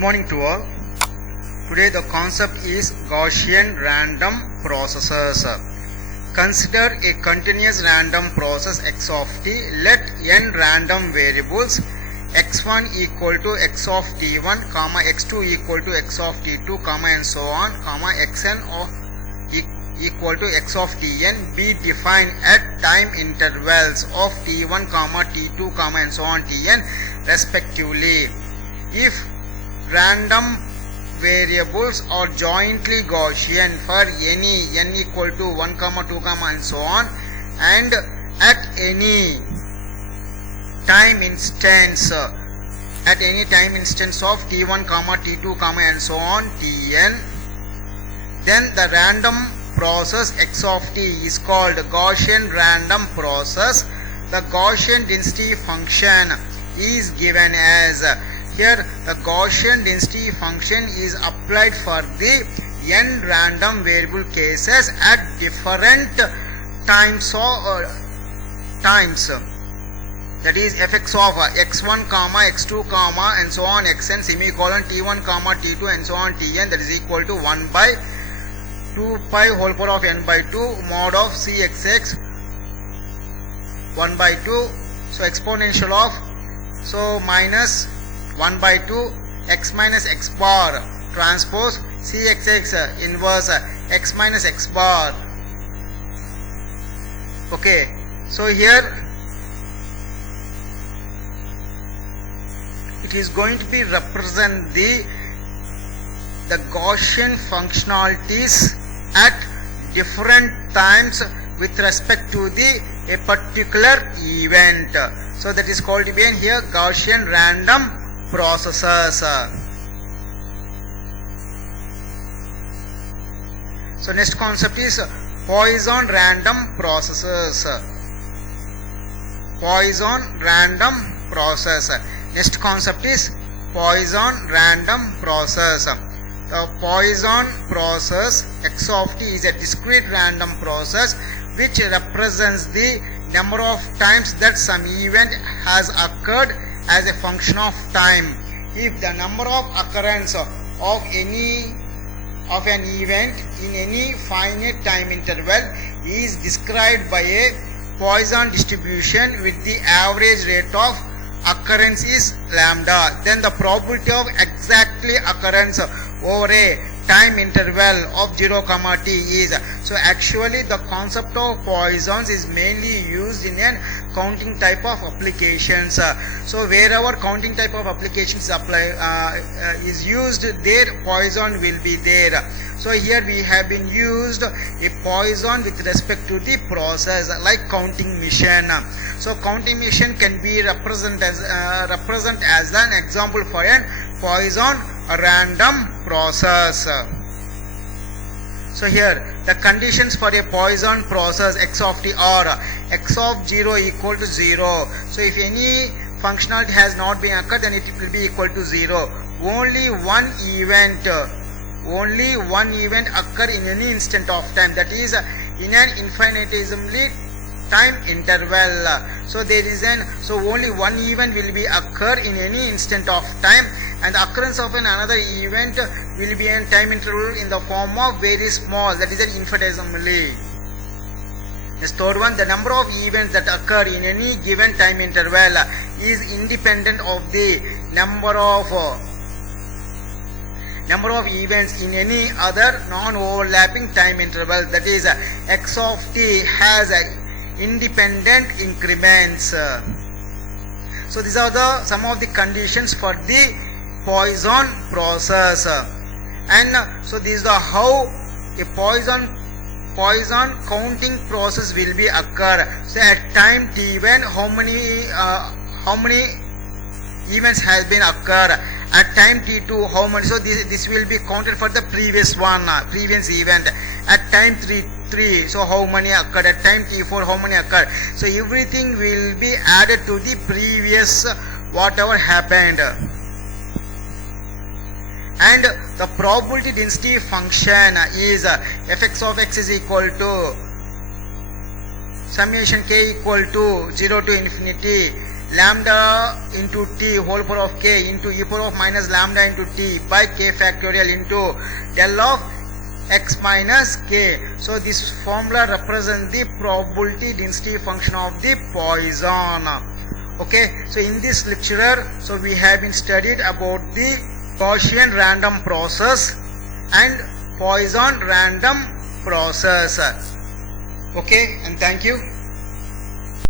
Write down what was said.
morning to all. Today the concept is Gaussian random processes. Consider a continuous random process x of t. Let n random variables x1 equal to x of t1, x2 equal to x of t2, and so on, xn equal to x of tn be defined at time intervals of t1, t2, and so on tn respectively. If random variables are jointly Gaussian for any n equal to 1, 2, and so on, and at any time instance of t1, t2, and so on tn, then the random process x of t is called Gaussian random process. The Gaussian density function is given as, here the Gaussian density function is applied for the n random variable cases at different times, that is fx of x1, x2, and so on xn semicolon t1, t2, and so on tn, that is equal to 1 by 2 pi whole power of n by 2 mod of cxx 1 by 2, so exponential of, so minus 1 by 2 x minus x bar transpose cxx inverse x minus x bar. Okay, so here it is going to be represent the Gaussian functionalities at different times with respect to a particular event. So that is called to be here Gaussian random processes. So next concept is Poisson random processes. Poisson random process. Next concept is Poisson random process. The Poisson process x of t is a discrete random process which represents the number of times that some event has occurred as a function of time. If the number of occurrence of an event in any finite time interval is described by a Poisson distribution with the average rate of occurrence is lambda, then the probability of exactly occurrence over a time interval of 0, t is. So actually the concept of Poissons is mainly used in a counting type of applications. So wherever counting type of applications is used, there Poisson will be there. So here we have been used a Poisson with respect to the process like counting machine. So counting machine can be represent as an example for a Poisson random process. So here the conditions for a Poisson process x of t are x of 0 equal to 0. So if any functionality has not been occurred, then it will be equal to 0. Only one event occur in any instant of time, that is in an infinitesimally time interval. So only one event will be occur in any instant of time, and the occurrence of another event will be in time interval in the form of very small, that is infinitesimally. The third one, the number of events that occur in any given time interval is independent of the number of events in any other non-overlapping time interval, that is x of t has independent increments. So these are some of the conditions for the Poisson process, and so this is how a Poisson counting process will be occur. So at time t1 how many events has been occur, at time t2 how many, so this will be counted for the previous event. At time 3, so how many occurred, at time t4 how many occurred. So everything will be added to the previous whatever happened. And the probability density function is fx of x is equal to summation k equal to 0 to infinity lambda into t whole power of k into e power of minus lambda into t by k factorial into del of x minus k. So this formula represents the probability density function of the Poisson. Okay, so in this lecture, so we have been studied about the Gaussian random process and Poisson random process. Okay, and thank you.